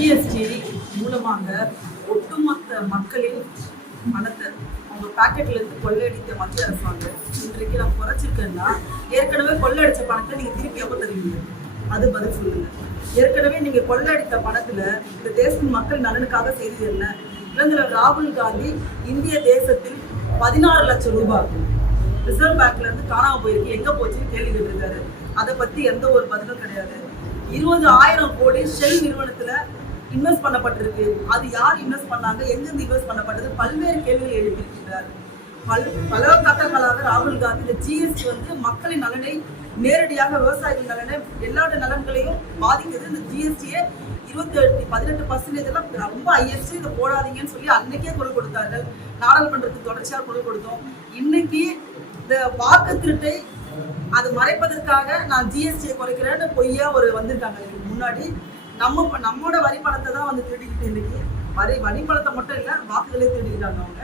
GST மூலமாக ஒட்டுமொத்த மக்களின் பணத்தை அவங்க பாக்கெட்ல இருந்து கொள்ளையடித்த மத்திய அரசாங்கம் இன்றைக்கு நான் குறைச்சிருக்கேன்னா ஏற்கனவே கொள்ளையடிச்ச பணத்தை நீங்க திருப்பி எப்போ தருவீங்க? அது பதில் சொல்லுங்க. ஏற்கனவே நீங்க கொள்ளையடித்த பணத்துல இந்த தேசத்தின் மக்கள் நலனுக்காக செய்தது என்ன? இளைஞர் ராகுல் காந்தி இந்திய தேசத்தில் 16 லட்சம் ரூபாய் ரிசர்வ் பேங்க்ல இருந்து காணாம போயிருக்கு, எங்க போச்சுன்னு கேள்வி கேட்டிருக்காரு. அதை பத்தி எந்த ஒரு பதிலும் கிடையாது. 20,000 கோடி ஷெல் நிறுவனத்துல இன்வெஸ்ட் பண்ணப்பட்டிருக்கு. அது யார் இன்வெஸ்ட் பண்ணாங்க, எங்கிருந்து இன்வெஸ்ட் பண்ணப்பட்டது, பல்வேறு கேள்விகள் எழுப்பியிருக்கிறார். பல கட்டங்களாக ராகுல் காந்தி இந்த ஜிஎஸ்டி மக்களின் நலனை நேரடியாக விவசாயிகள் நலனை எல்லாரோட நலன்களையும் பாதிக்குது. இந்த ஜிஎஸ்டியை 18% ரொம்ப ஐஎஸ்டி இதை போடாதீங்கன்னு சொல்லி அன்னைக்கே குரல் கொடுத்தார்கள். நாடாளுமன்றத்துக்கு தொடர்ச்சியாக குரல் கொடுத்தோம். இன்னைக்கு இந்த வாக்கு திருட்டை அது மறைப்பதற்காக நான் ஜிஎஸ்டியை குறைக்கிறேன்னு பொய்யா வந்திருக்காங்க. முன்னாடி நம்மோட வரி பணத்தை தான் திருடிக்கிட்டு இன்னைக்கு வரி பணத்தை மட்டும் இல்லை, வாக்குகளே திருடிக்கிட்டாங்க. அவங்க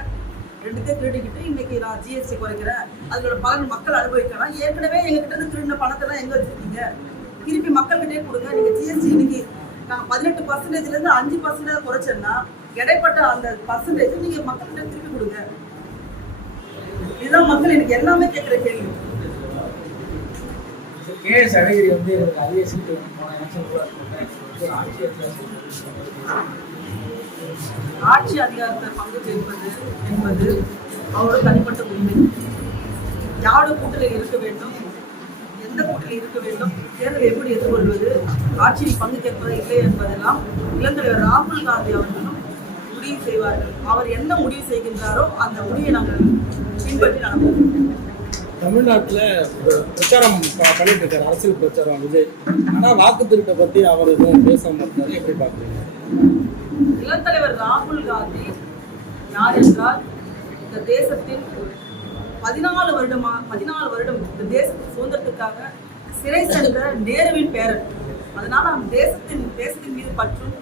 ரெண்டுத்தையும் திருடிக்கிட்டு இன்னைக்கு நான் ஜிஎஸ்டி குறைக்கிறேன், அதோட பலன் மக்கள் அனுபவிக்கலாம். ஏற்கனவே எங்ககிட்ட இருந்து திருடின பணத்தெல்லாம் எங்க வச்சிருக்கீங்க? திருப்பி மக்கள்கிட்டே கொடுங்க. நீங்க ஜிஎஸ்டி இன்னைக்கு நான் 18%லேருந்து 5% குறைச்சேன்னா இடைப்பட்ட அந்த பர்சன்டேஜ் நீங்க மக்கள்கிட்ட திருப்பி கொடுங்க. இதுதான் மக்கள் எனக்கு எல்லாமே கேட்கிற கேள்வி. ஆட்சி அதிகாரத்தை பங்கு பெறுவது என்பது அவரோட தனிப்பட்ட உரிமை. யாரோட கூட்டணியில் இருக்க வேண்டும், எந்த கூட்டணியில் இருக்க வேண்டும், தேர்தலை எப்படி எதிர்கொள்வது, ஆட்சியில் பங்கு கேட்பது இல்லை என்பதெல்லாம் இளந்தலைவர் ராகுல் காந்தி அவர்களும் முடிவு செய்வார்கள். அவர் என்ன முடிவு செய்கின்றாரோ அந்த முடிவை நாங்கள் பின்பற்றி நடப்போம். தமிழ்நாட்டில் பிரச்சாரம் பண்ணிட்டு இருக்காரு, அரசியல் பிரச்சாரம் விஜய். ஆனால் வாக்கு திருட்டை பற்றி அவர் எதுவும் பேச மாட்டாரு. எப்படி பார்க்குறீங்க? இளந்தலைவர் ராகுல் காந்தி யார் என்றால் இந்த தேசத்தில் 14 வருடம் இந்த தேசத்தின் சுதந்திரத்துக்காக சிறை சென்ற நேருவின் பேரன். அதனால அந்த தேசத்தின் மீது பற்றும்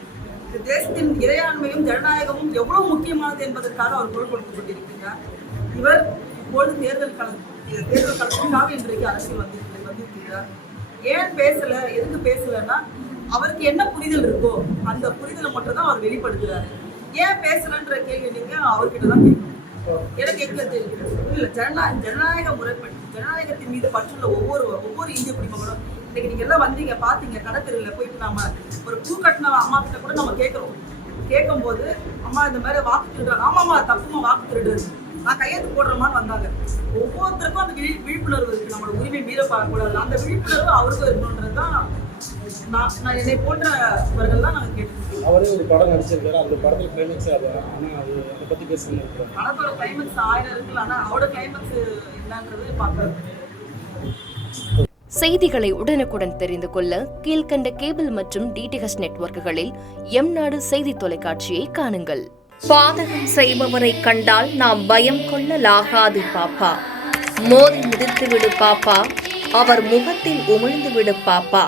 இந்த தேசத்தின் இறையாண்மையும் ஜனநாயகமும் எவ்வளவு முக்கியமானது என்பதற்காக அவர் குரல் கொடுக்கப்பட்டிருக்கிறார். இவர் இப்பொழுது தேர்தல் களத்துக்காக இன்றைக்கு அரசியல் வந்திருக்கிறார். ஏன் பேசல, எதுக்கு பேசலன்னா அவருக்கு என்ன புரிதல் இருக்கோ அந்த புரிதலை மட்டும் தான் அவர் வெளிப்படுத்துறாரு. ஏன் பேசலன்ற கேள்வி நீங்க அவர்கிட்ட தான் கேட்கணும். எனக்கு இல்ல ஜனநாயக முறைப்படி ஜனநாயகத்தின் மீது பற்றுள்ள ஒவ்வொரு இந்திய குடிமகனும் இன்னைக்கு நீங்க எல்லாம் வந்தீங்க, பாத்தீங்க, கடத்தெருவில் போயிட்டு நாம ஒரு பூ கட்டின அம்மா கிட்ட கூட நம்ம கேட்கும் போது அம்மா இந்த மாதிரி வாக்கு திருடுறாங்க, ஆமாமா தப்புமா வாக்கு திருடுறது, நான் கையெழுத்து போடுறோமான்னு வந்தாங்க. ஒவ்வொருத்தருக்கும் அந்த விழிப்புணர்வு இருக்கு, நம்மளோட உரிமை மீற பார்க்கக்கூடாது. அந்த விழிப்புணர்வு அவருக்கும் இருக்கணுன்றதுதான் நான் என்னை போன்றவர்கள் தான் நாங்கள் கேட்டுருக்கோம். அவரே ஒரு படம் நடிச்சிருக்காரு, அந்த படத்துல கிளைமேக்ஸ் ஆனால் அது அதை பற்றி பேசணும். படத்தோட கிளைமேக்ஸ் 1000 இருக்குல்ல, ஆனால் அவரோட கிளைமேக்ஸ் என்னன்றது பார்க்கறது. செய்திகளை உடனுக்குடன் தெரிந்து கொள்ள கீழ்கண்ட கேபிள் மற்றும் டிடிஹெச் நெட்வொர்க்குகளில் எம்நாடு செய்தி தொலைக்காட்சியை காணுங்கள். பாதகம் செய்பவரை கண்டால் நாம் பயம் கொள்ளலாகாது பாப்பா. மோதி மிதித்து விடு பாப்பா, அவர் முகத்தில் உமிழ்ந்து விடு பாப்பா.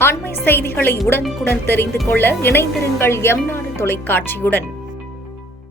அண்மை செய்திகளை உடனுக்குடன் தெரிந்து கொள்ள இணைந்திருங்கள் எம்நாடு தொலைக்காட்சியுடன்.